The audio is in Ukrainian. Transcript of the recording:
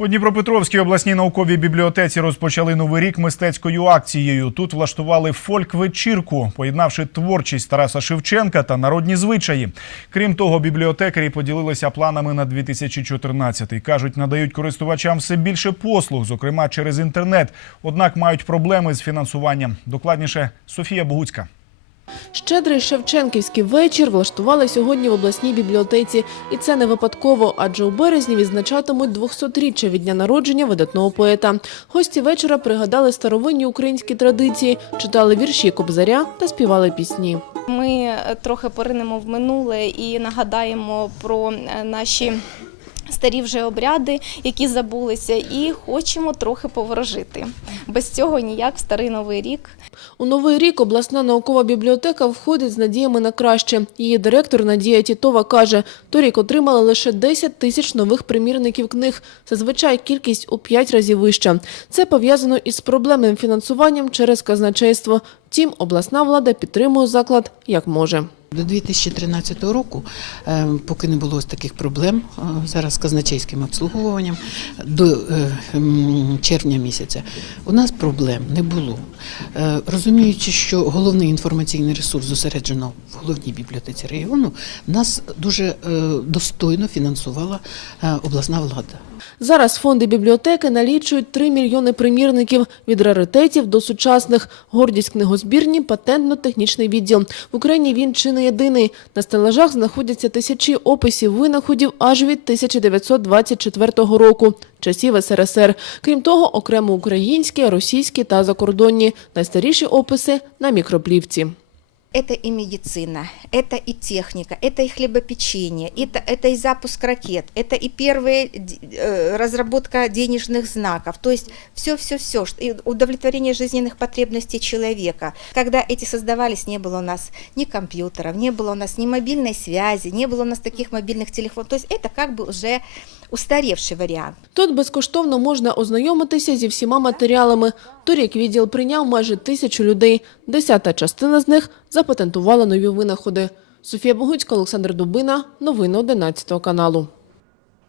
У Дніпропетровській обласній науковій бібліотеці розпочали новий рік мистецькою акцією. Тут влаштували фольк-вечірку, поєднавши творчість Тараса Шевченка та народні звичаї. Крім того, бібліотекарі поділилися планами на 2014. Кажуть, надають користувачам все більше послуг, зокрема через інтернет. Однак мають проблеми з фінансуванням. Докладніше Софія Богуцька. Щедрий Шевченківський вечір влаштували сьогодні в обласній бібліотеці. І це не випадково, адже у березні відзначатимуть 200-річчя від дня народження видатного поета. Гості вечора пригадали старовинні українські традиції, читали вірші Кобзаря та співали пісні. Ми е, трохи поринемо в минуле і нагадаємо про е, наші старі вже обряди, які забулися, і хочемо трохи поворожити. Без цього ніяк в старий новий рік. У новий рік обласна наукова бібліотека входить з надіями на краще. Її директор Надія Тітова каже, торік отримали лише 10 тисяч нових примірників книг. Зазвичай кількість у 5 разів вища. Це пов'язано із проблемним фінансуванням через казначейство. Втім, обласна влада підтримує заклад як може. До 2013 року, е, поки не було таких проблем е, зараз з казначейським обслуговуванням, до е, червня місяця у нас проблем не було. Е, Розуміючи, що головний інформаційний ресурс зосереджено в головній бібліотеці регіону, нас дуже е, достойно фінансувала е, обласна влада. Зараз фонди бібліотеки налічують 3 мільйони примірників від раритетів до сучасних. Гордість книгозбірні, патентно-технічний відділ. В Україні він чи не єдиний. На стелажах знаходяться тисячі описів винаходів аж від 1924 року, часів СРСР. Крім того, окремо українські, російські та закордонні. Найстаріші описи на мікроплівці Это и медицина, это и техника, это и хлебопечение, это, это и запуск ракет, это и первая д- э, разработка денежных знаков. То есть все-все-все, удовлетворение жизненных потребностей человека. Когда эти создавались, не было у нас ни компьютеров, не было у нас ни мобильной связи, не было у нас таких мобильных телефонов. То есть это как бы уже устаревший вариант. Тут безкоштовно можна ознайомитися зі всіма матеріалами. Торік відділ прийняв майже тисячу людей. Десята частина з них запатентувала нові винаходи. Софія Богуцька, Олександр Дубина. Новини 11 каналу.